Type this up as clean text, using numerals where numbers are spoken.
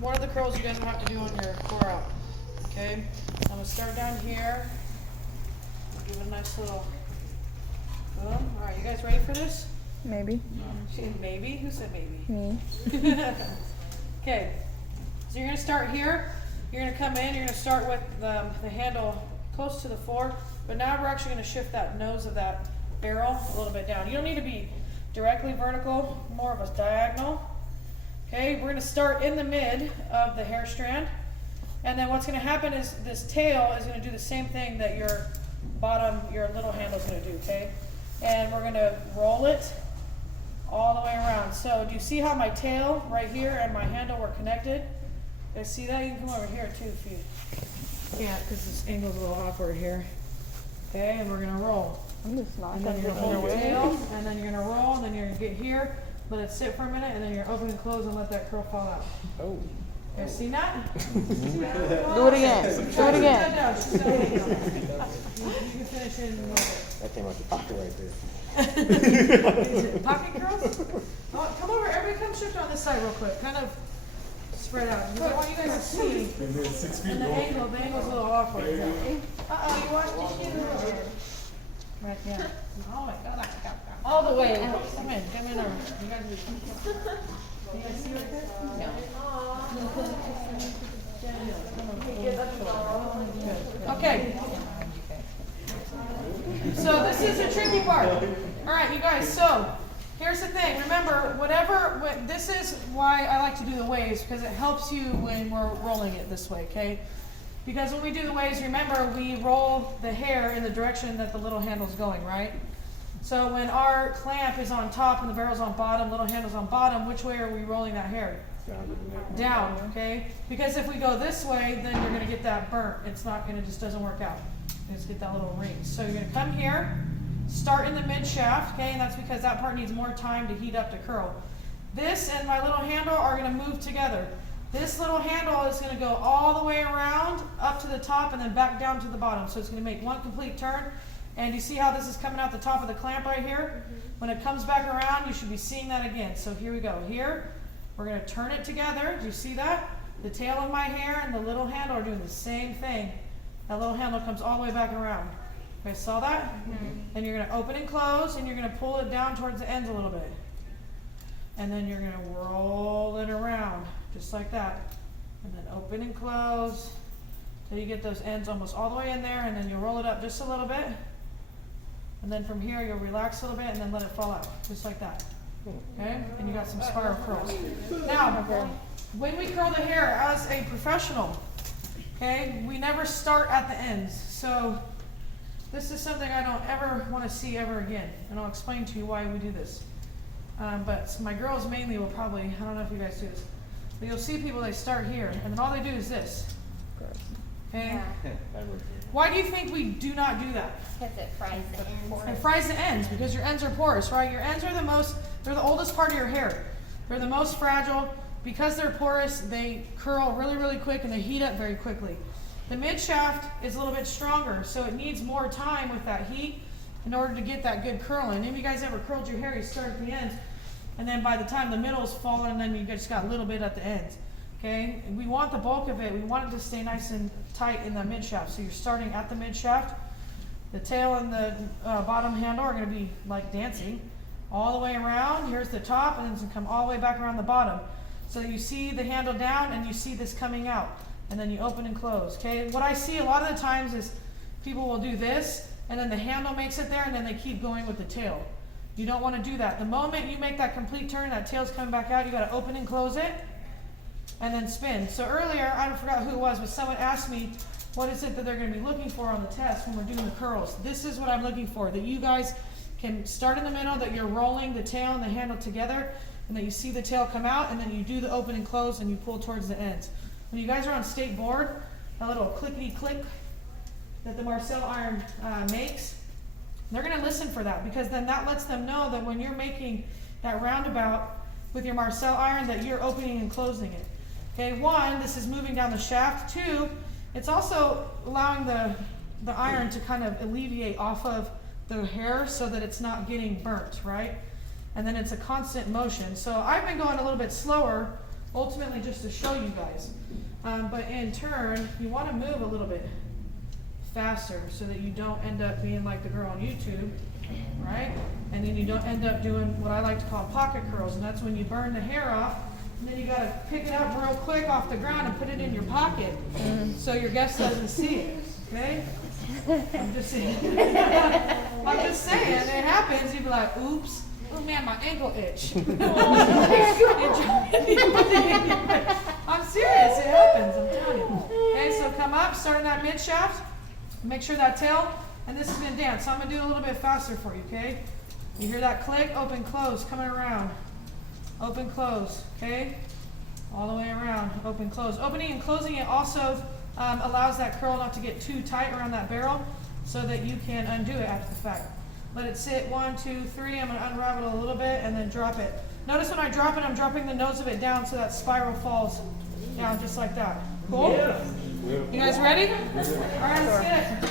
one of the curls you guys will have to do on your core out. Okay? I'm gonna start down here. Give it a nice little boom. Alright, you guys ready for this? Maybe. Maybe? Who said maybe? Me. Okay. So you're gonna start here. You're gonna come in, you're gonna start with the handle close to the floor, but now we're actually gonna shift that nose of that barrel a little bit down. You don't need to be directly vertical, more of a diagonal. Okay, we're gonna start in the mid of the hair strand, and then what's gonna happen is this tail is gonna do the same thing that your bottom, your little handle is gonna do, okay? And we're gonna roll it all the way around. So do you see how my tail right here and my handle were connected? You guys see that? You can come over here too if you can't, because this angle's a little awkward here. Okay, and we're gonna roll. I'm just not And gonna then you're get gonna in hold your your way. tail, and then you're gonna roll, and then you're gonna get here, let it sit for a minute, and then you're open and close and let that curl fall out. Oh. You guys see that? Do it again. Do it again. No, she's not hanging on. You can finish it in a little bit. That came out the pocket right there. Is it pocket curls? Oh, come over, everybody come shift on this side real quick, kind of spread out, because I want you guys to see. Maybe it's 6 feet And the long. angle's a little awkward. Uh-oh, you washed your shoes. Right, yeah. Oh my God, all the way. Come in over. You guys you guys see right there? No. Okay. So this is the tricky part. All right, you guys, so here's the thing. Remember, this is why I like to do the waves, because it helps you when we're rolling it this way, okay? Because when we do the waves, remember, we roll the hair in the direction that the little handle's going, right? So when our clamp is on top and the barrel's on bottom, little handle's on bottom, which way are we rolling that hair? Down, okay? Because if we go this way, then you're gonna get that burnt. It's not gonna, just doesn't work out. You just get that little ring. So you're gonna come here, start in the mid shaft, okay? And that's because that part needs more time to heat up to curl. This and my little handle are gonna move together. This little handle is gonna go all the way around, up to the top, and then back down to the bottom. So it's gonna make one complete turn. And you see how this is coming out the top of the clamp right here? When it comes back around, you should be seeing that again. So here we go. Here, we're gonna turn it together. Do you see that? The tail of my hair and the little handle are doing the same thing. That little handle comes all the way back around. You guys saw that? Then you're gonna open and close, and you're gonna pull it down towards the ends a little bit. And then you're gonna roll it around, just like that. And then open and close, till you get those ends almost all the way in there, and then you roll it up just a little bit. And then from here, you'll relax a little bit and then let it fall out, just like that. Okay? And you got some spiral curls. Now, when we curl the hair as a professional, okay, we never start at the ends. So this is something I don't ever want to see ever again. And I'll explain to you why we do this. But my girls mainly will probably, I don't know if you guys do this, but you'll see people, they start here, and then all they do is this. Okay? Why do you think we do not do that? Because it fries the ends. It fries the ends, because your ends are porous, right? Your ends are they're the oldest part of your hair. They're the most fragile. Because they're porous, they curl really, really quick, and they heat up very quickly. The mid shaft is a little bit stronger, so it needs more time with that heat in order to get that good curl in. If you guys ever curled your hair, you start at the ends, and then by the time the middle's fallen, and then you just got a little bit at the ends. Okay, and we want the bulk of it. We want it to stay nice and tight in the mid shaft. So you're starting at the mid shaft. The tail and the bottom handle are going to be like dancing all the way around. Here's the top, and then it's going to come all the way back around the bottom. So you see the handle down, and you see this coming out, and then you open and close. Okay, what I see a lot of the times is people will do this, and then the handle makes it there, and then they keep going with the tail. You don't want to do that. The moment you make that complete turn, that tail's coming back out, you got to open and close it, and then spin. So earlier, I forgot who it was, but someone asked me, what is it that they're going to be looking for on the test when we're doing the curls? This is what I'm looking for, that you guys can start in the middle, that you're rolling the tail and the handle together, and then you see the tail come out, and then you do the open and close, and you pull towards the ends. When you guys are on state board, that little clickety click that the Marcel iron makes, they're going to listen for that, because then that lets them know that when you're making that roundabout with your Marcel iron, that you're opening and closing it. Okay, one, this is moving down the shaft. Two, it's also allowing the iron to kind of alleviate off of the hair so that it's not getting burnt, right? And then it's a constant motion. So I've been going a little bit slower ultimately just to show you guys. But in turn, you want to move a little bit faster so that you don't end up being like the girl on YouTube, right? And then you don't end up doing what I like to call pocket curls, and that's when you burn the hair off, and then you gotta pick it up real quick off the ground and put it in your pocket so your guest doesn't see it, okay? I'm just saying. I'm just saying, it happens, you'd be like, oops, oh man, my ankle itch. I'm serious, it happens, I'm telling you. Okay, so come up, start in that mid shaft, make sure that tail, and this is gonna dance, so I'm gonna do it a little bit faster for you, okay? You hear that click, open, close, coming around. Open, close, okay? All the way around, open, close. Opening and closing it also allows that curl not to get too tight around that barrel so that you can undo it after the fact. Let it sit, 1, 2, 3. I'm gonna unravel it a little bit and then drop it. Notice when I drop it, I'm dropping the nose of it down so that spiral falls down just like that. Cool? Yeah. You guys ready? All right, let's get it.